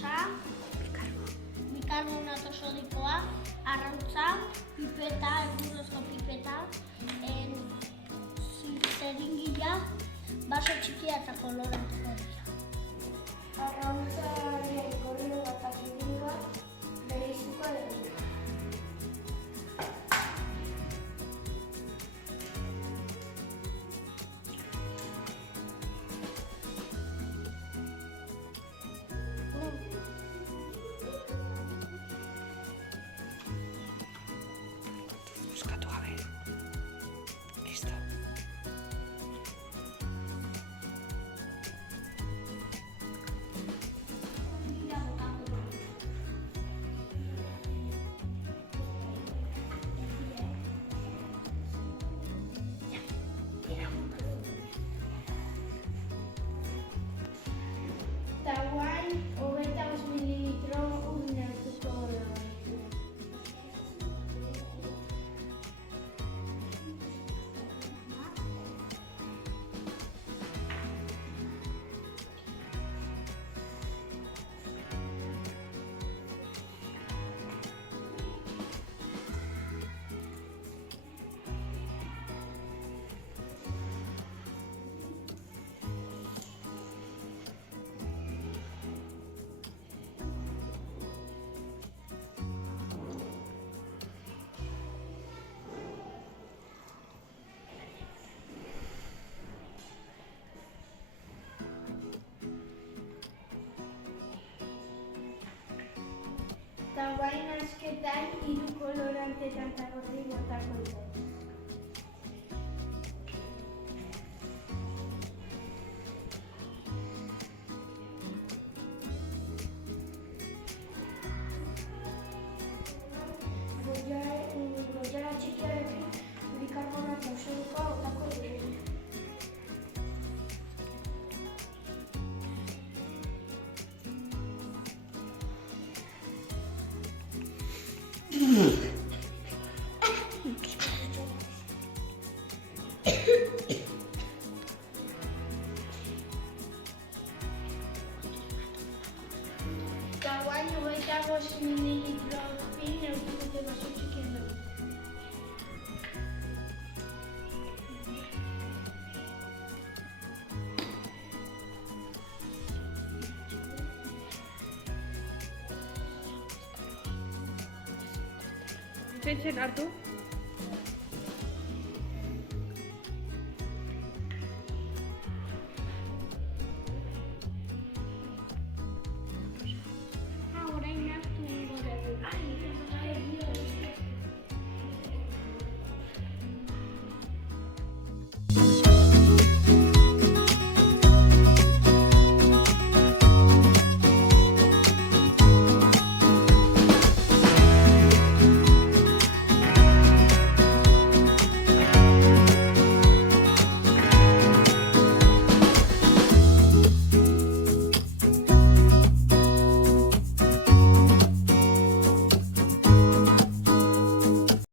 gasa, bikarbonato sodikoa, arrautza, pipeta, egurrezko pipeta, zeringia, baso txikia eta koloratuko dira. Arrautzaren gorri bat azurua bereiztuko dugu. Buskatu gabe. Listo. Eta guain, 25 mililitro ur neurtuko dugu. Eta guain asketan 3 kolorante eta gorri botako dugu. Goiara txikiarekin bikarbonato sodikoa botako dugu. Eta guain 25 mililitro pin neurtuko dugu baso txikian dugu. Itxoitzen hartu.